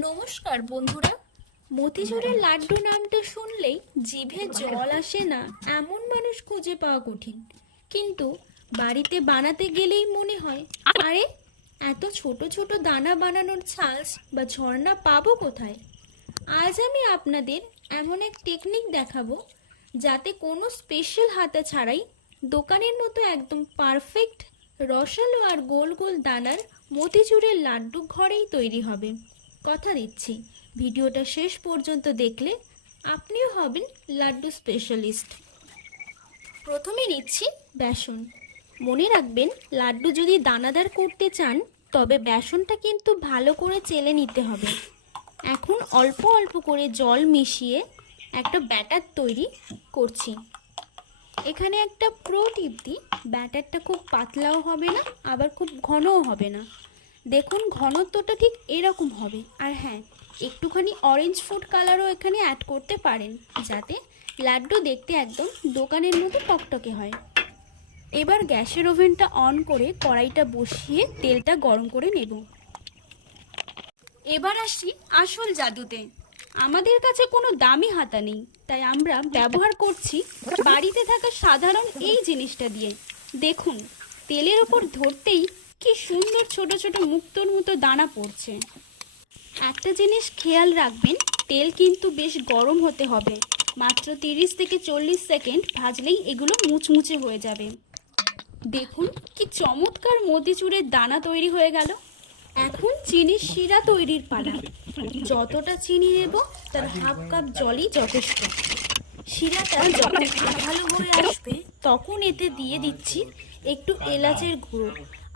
নমস্কার বন্ধুরা। মতিচুরের লাড্ডু নামটা শুনলেই জিভে জল আসে না এমন মানুষ খুঁজে পাওয়া কঠিন। কিন্তু বাড়িতে বানাতে গেলেই মনে হয়, আরে এত ছোট ছোট দানা বানানোর ছাঁচ বা ঝর্ণা পাবো কোথায়? আজ আমি আপনাদের এমন এক টেকনিক দেখাবো যাতে কোনো স্পেশাল হাতে ছাড়াই দোকানের মতো একদম পারফেক্ট রসালো আর গোল গোল দানার মতিচুরের লাড্ডু ঘরেই তৈরি হবে। কথা দিচ্ছি, ভিডিওটা শেষ পর্যন্ত দেখলে আপনিও হবেন লাড্ডু স্পেশালিস্ট। প্রথমে নিচ্ছি বেসন। মনে রাখবেন, লাড্ডু যদি দানাদার করতে চান তবে বেসনটা কিন্তু ভালো করে চেলে নিতে হবে। এখন অল্প অল্প করে জল মিশিয়ে একটা ব্যাটার তৈরি করছি। এখানে একটা প্রো টিপ দিই, ব্যাটারটা খুব পাতলাও হবে না আবার খুব ঘনও হবে না। দেখুন ঘনত্বটা ঠিক এরকম হবে। আর হ্যাঁ, একটুখানি অরেঞ্জ ফুড কালারও এখানে অ্যাড করতে পারেন যাতে লাড্ডু দেখতে একদম দোকানের মতো টকটকে হয়। এবার গ্যাসের ওভেনটা অন করে কড়াইটা বসিয়ে তেলটা গরম করে নেব। এবার আসি আসল জাদুতে। আমাদের কাছে কোনো দামি হাতা নেই, তাই আমরা ব্যবহার করছি বাড়িতে থাকা সাধারণ এই জিনিসটা দিয়ে। দেখুন তেলের ওপর ধরতেই কি সুন্দর ছোট ছোট মুক্তোর মতো দানা পড়ছে। একটা জিনিস খেয়াল রাখবেন, তেল কিন্তু বেশ গরম হতে হবে। মাত্র 30 থেকে 40 সেকেন্ড ভাজলেই এগুলো মুচমুচে হয়ে যাবে। দেখুন কি চমৎকার মতিচুরের দানা তৈরি হয়ে গেল। এখন চিনির শিরা তৈরির পালা। যতটা চিনি নেব তার হাফ কাপ জলই যথেষ্ট। শিরাটা যখন ভালো হয়ে আসবে তখন এতে দিয়ে দিচ্ছি একটু এলাচের গুঁড়ো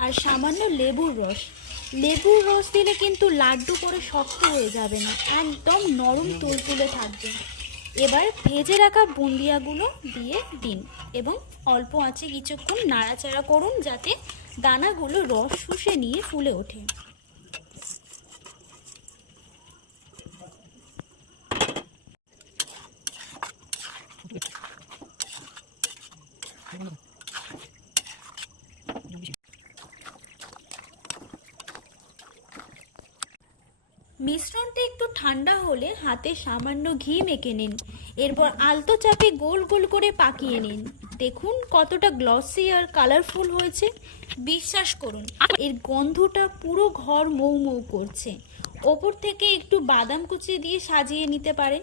আর সামান্য লেবুর রস। লেবুর রস দিলে কিন্তু লাড্ডু করে শক্ত হয়ে যাবে না, একদম নরম তুলতুলে থাকবে। এবার ভেজে রাখা বুন্দিয়াগুলো দিয়ে দিন এবং অল্প আঁচে কিছুক্ষণ নাড়াচাড়া করুন যাতে দানাগুলো রস শুষে নিয়ে ফুলে ওঠে। মিশ্রণটা একটু ঠান্ডা হলে হাতে সামান্য ঘি মেখে নিন। এরপর আলতো চাপে গোল গোল করে পাকিয়ে নিন। দেখুন কতটা গ্লসি আর কালারফুল হয়েছে। বিশ্বাস করুন এর গন্ধটা পুরো ঘর মৌ মৌ করছে। ওপর থেকে একটু বাদাম কুচি দিয়ে সাজিয়ে নিতে পারেন।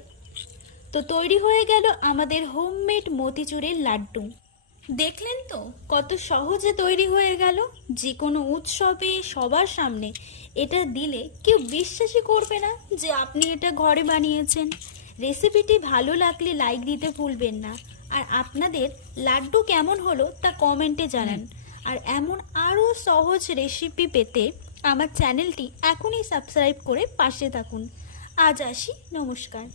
তো তৈরি হয়ে গেল আমাদের হোমমেড মতিচুরের লাড্ডু। দেখলেন তো কত সহজে তৈরি হয়ে গেল। যে কোনো উৎসবে সবার সামনে এটা দিলে কেউ বিশ্বাসই করবে না যে আপনি এটা ঘরে বানিয়েছেন। রেসিপিটি ভালো লাগলে লাইক দিতে ভুলবেন না। আর আপনাদের লাড্ডু কেমন হলো তা কমেন্টে জানান। আর এমন আরও সহজ রেসিপি পেতে আমার চ্যানেলটি এখনই সাবস্ক্রাইব করে পাশে থাকুন। আজ আসি, নমস্কার।